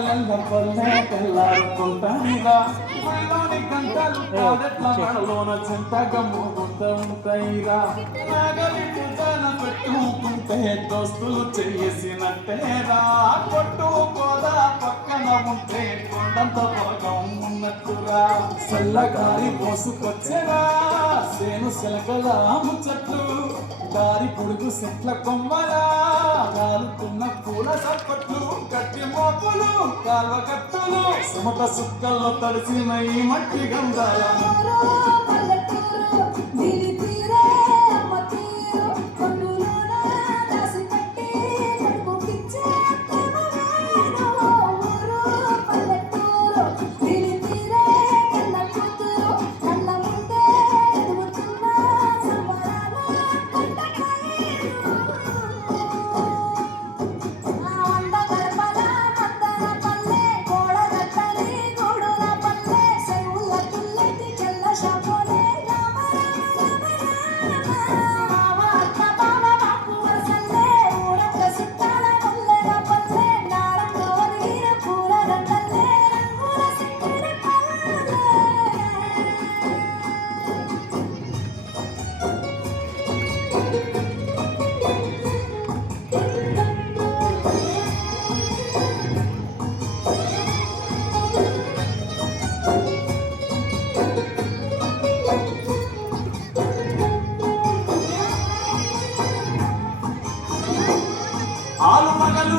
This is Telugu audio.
పగలెల్ల పల్లె తెల్లారుకుంటాయిరా మళ్ళోని గంటలు కాదెట్ల మెడలోన చింతగా మోగుంటూ ఉంటాయిరా నాగలి పూజన పెట్టుకుంటే దోస్తులు చేసినట్టేరా కొట్టు గోదా పక్కన ఉంటే కొండంత భోగం ఉన్నట్టురా చల్లగారి పోసుకొచ్చేరా సేను శిలకల ముచ్చట్లు దారి పొడుగు సెట్ల కొమ్మలా కాలుతున్న పూల చప్పట్లు గట్టి మోపులు కాల్వ కట్టులు సుమట సుక్కల్లో తడిసిన ఈ మట్టి గంధాల ఆలు మగలు